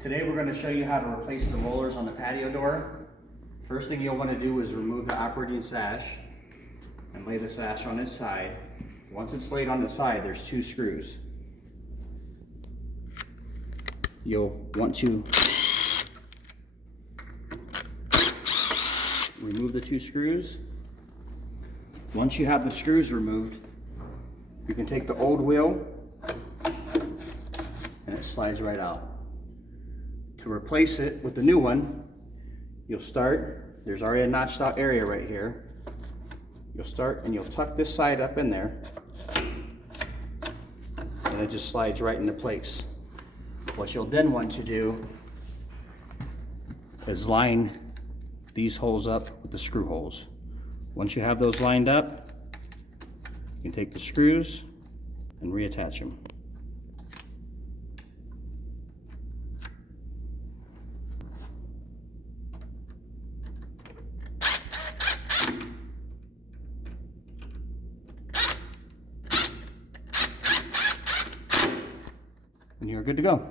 Today we're going to show you how to replace the rollers on the patio door. First thing you'll want to do is remove the operating sash and lay the sash on its side. Once it's laid on the side, there's 2 screws. You'll want to remove the 2 screws. Once you have the screws removed, you can take the old wheel and it slides right out. To replace it with the new one, you'll start, there's already a notched out area right here. You'll start and you'll tuck this side up in there and it just slides right into place. What you'll then want to do is line these holes up with the screw holes. Once you have those lined up, you can take the screws and reattach them. And you're good to go.